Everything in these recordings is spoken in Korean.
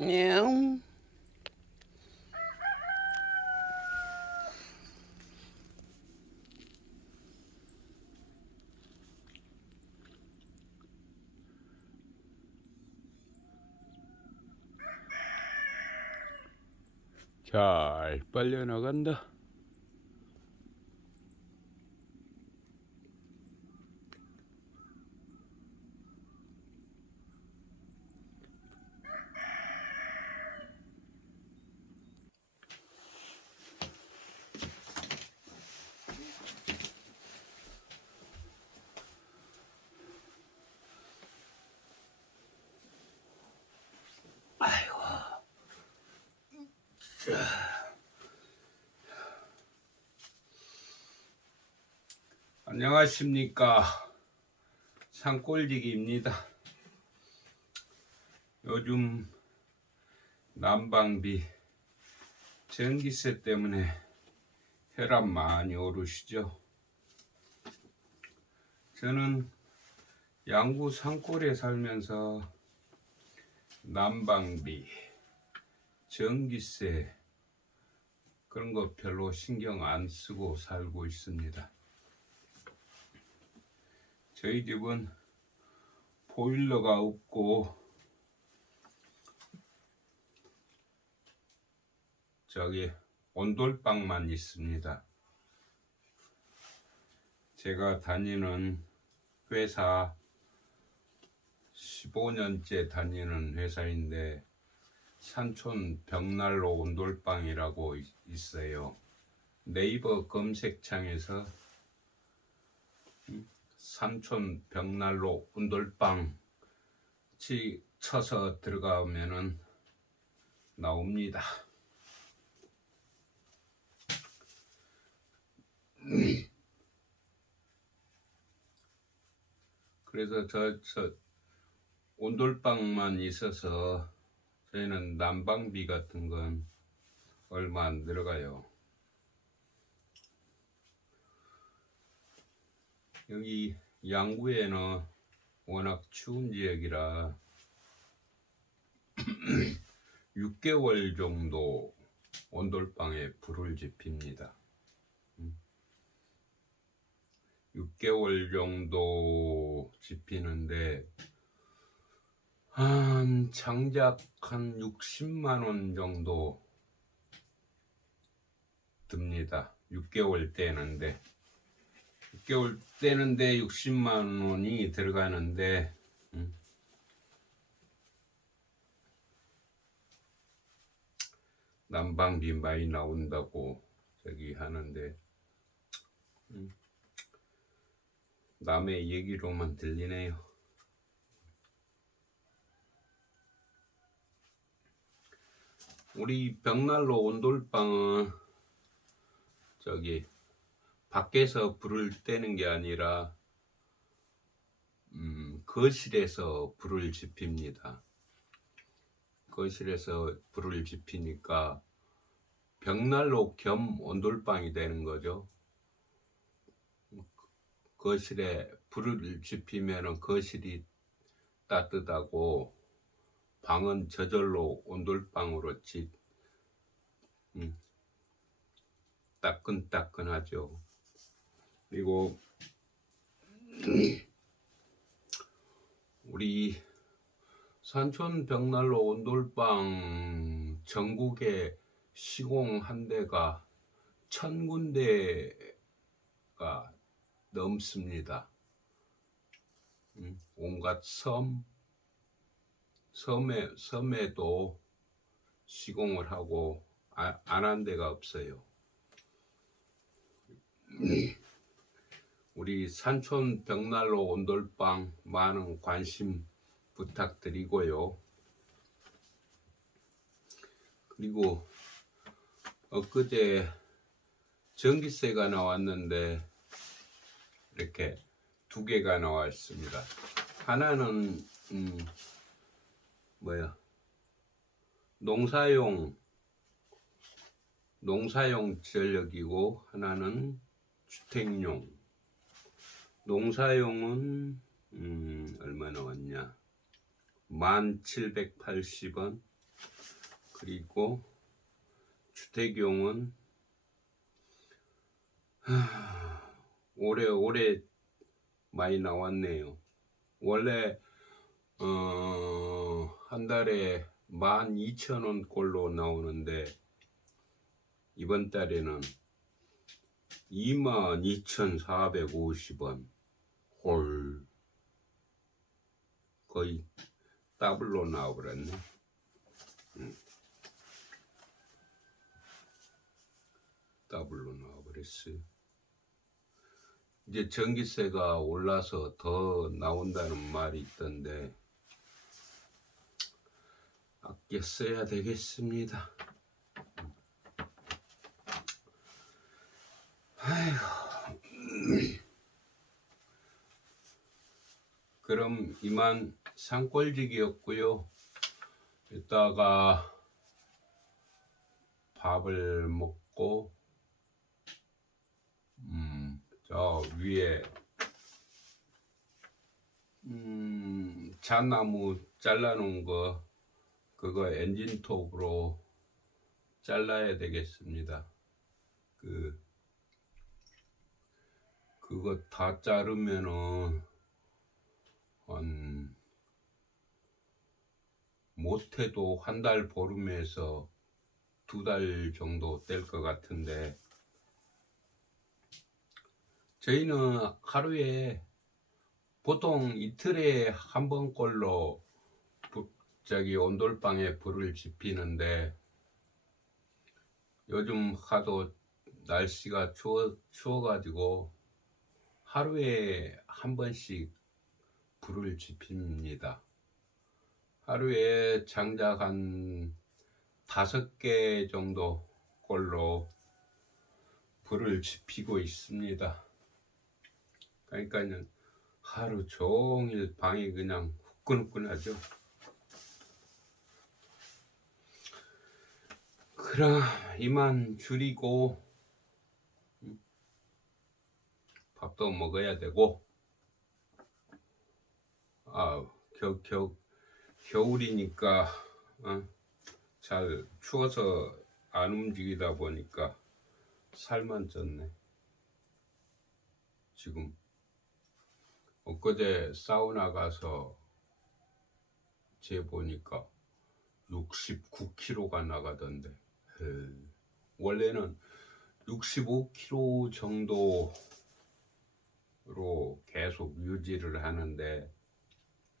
냥. 잘 빨려 나간다. 안녕하십니까, 산골지기입니다. 요즘 난방비 전기세 때문에 혈압 많이 오르시죠. 저는 양구 산골에 살면서 난방비, 전기세 그런 거 별로 신경 안 쓰고 살고 있습니다. 저희 집은 보일러가 없고 저기 온돌방만 있습니다. 제가 다니는 회사 15년째 다니는 회사인데 산촌 벽난로 온돌방이라고 있어요. 네이버 검색창에서 산촌 벽난로 온돌방 쳐서 들어가면은 나옵니다. 그래서 저 온돌방만 있어서 저희는 난방비 같은 건 얼마 안 들어가요. 여기 양구에는 워낙 추운 지역이라 6개월 정도 온돌방에 불을 지핍니다. 6개월 정도 지피는데 한 장작 한 60만 원 정도 듭니다. 6개월 떼는데 60만 원이 들어가는데 난방비 많이 나온다고 저기 하는데 남의 얘기로만 들리네요. 우리 벽난로 온돌방은 저기 밖에서 불을 떼는 게 아니라 거실에서 불을 지핍니다. 거실에서 불을 지피니까 벽난로 겸 온돌방이 되는 거죠. 거실에 불을 지피면 거실이 따뜻하고 방은 저절로 온돌방으로 따끈따끈하죠. 그리고 우리 산촌 벽난로 온돌방 전국에 시공한 데가 1000군데가 넘습니다. 온갖 섬에도 시공을 하고 안 한 데가 없어요. 우리 산촌 벽난로 온돌방 많은 관심 부탁드리고요. 그리고 엊그제 전기세가 나왔는데 이렇게 두 개가 나와 있습니다. 하나는 농사용 전력이고 하나는 주택용. 농사용은 얼마 나왔냐? 1780원, 그리고 주택용은 올해 많이 나왔네요. 원래 한 달에 12,000원 꼴로 나오는데 이번 달에는 22,450원. 헐, 거의 더블로 나와버렸네. 더블로 나와버렸어요. 이제 전기세가 올라서 더 나온다는 말이 있던데 아껴 써야 되겠습니다. 아이고. 그럼 이만 산골지기였고요. 이따가 밥을 먹고 저 위에 잣나무 잘라놓은 거 그거 엔진톱으로 잘라야 되겠습니다. 그거 다 자르면은 한 못해도 한 달 보름에서 2달 정도 될 것 같은데 저희는 하루에 보통 이틀에 한 번꼴로 저기 온돌방에 불을 지피는데 요즘 하도 날씨가 추워가지고 하루에 한 번씩 불을 지핍니다. 하루에 장작 한 5개 정도 꼴로 불을 지피고 있습니다. 그러니까는 하루 종일 방이 그냥 후끈후끈하죠. 그럼 이만 줄이고 밥도 먹어야 되고 겨울이니까 잘 추워서 안 움직이다 보니까 살만 쪘네. 지금 엊그제 사우나 가서 재보니까 69kg가 나가던데 원래는 65kg 정도로 계속 유지를 하는데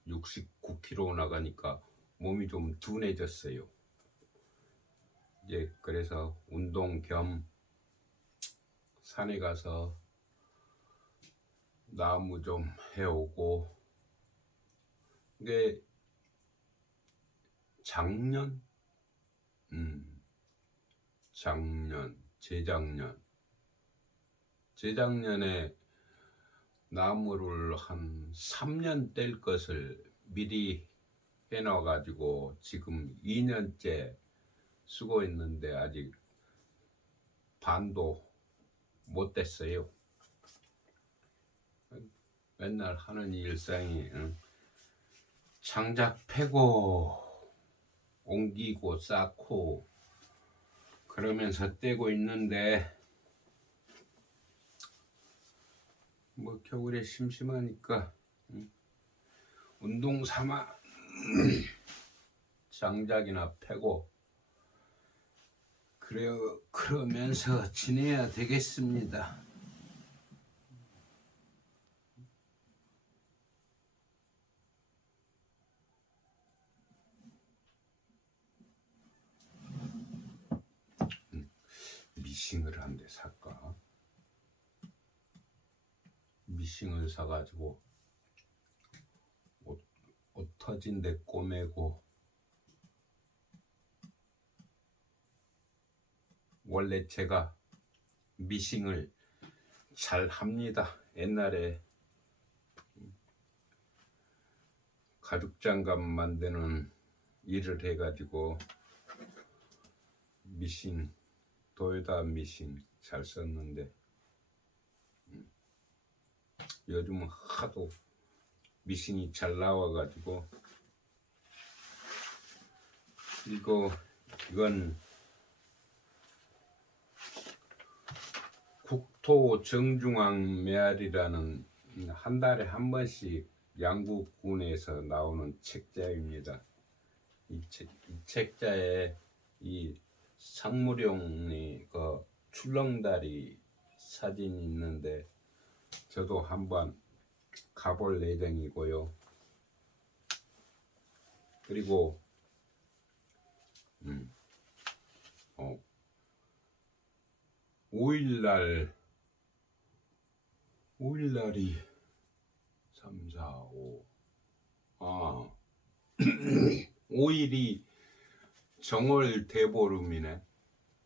69kg 나가니까 몸이 좀 둔해졌어요. 이제 그래서 운동 겸 산에 가서 나무 좀 해오고 이게 재작년에 나무를 한 3년 뗄 것을 미리 해놔 가지고 지금 2년째 쓰고 있는데 아직 반도 못 뗐어요. 맨날 하는 일상이 장작 패고 옮기고 쌓고 그러면서 떼고 있는데 뭐 겨울에 심심하니까 운동 삼아 장작이나 패고 그러면서 지내야 되겠습니다. 미싱을 한 대 살까? 미싱을 사가지고 옷 터진 데 꼬매고 원래 제가 미싱을 잘 합니다. 옛날에 가죽장갑 만드는 일을 해가지고 미싱 도요타 미싱 잘 썼는데 요즘은 하도 미싱이 잘 나와가지고 이건 국토 정중앙 메아리라는 한 달에 한 번씩 양구군에서 나오는 책자입니다. 이 책자에 이 상무룡이 그 출렁다리 사진이 있는데 저도 한번 가볼 예정이고요. 그리고 5일날이 3, 4, 5 5일이 정월 대보름이네.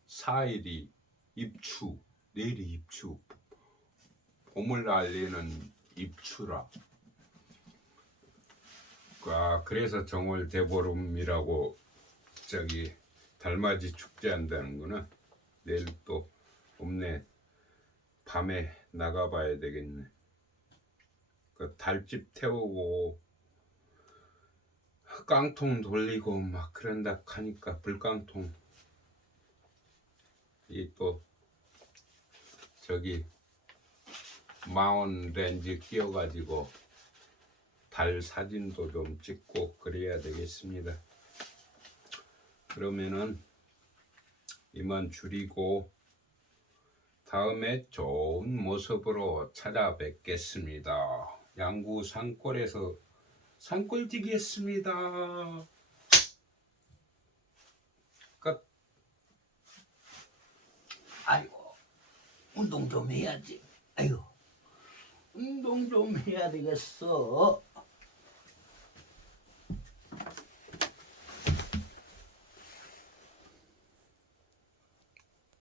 4일이 입추, 내일이 입추. 봄을 알리는 입추라. 그래서 정월 대보름이라고 저기 달맞이 축제 한다는구나. 내일 또 없네. 밤에 나가봐야 되겠네. 그 달집 태우고 깡통 돌리고 막 그런다 하니까 불깡통 이 또 저기 마운 렌즈 끼워가지고 달 사진도 좀 찍고 그래야 되겠습니다. 그러면은 이만 줄이고 다음에 좋은 모습으로 찾아뵙겠습니다. 양구 산골에서 산골지기 했습니다. 끝. 아이고, 운동 좀 해야지. 아이고, 운동 좀 해야 되겠어.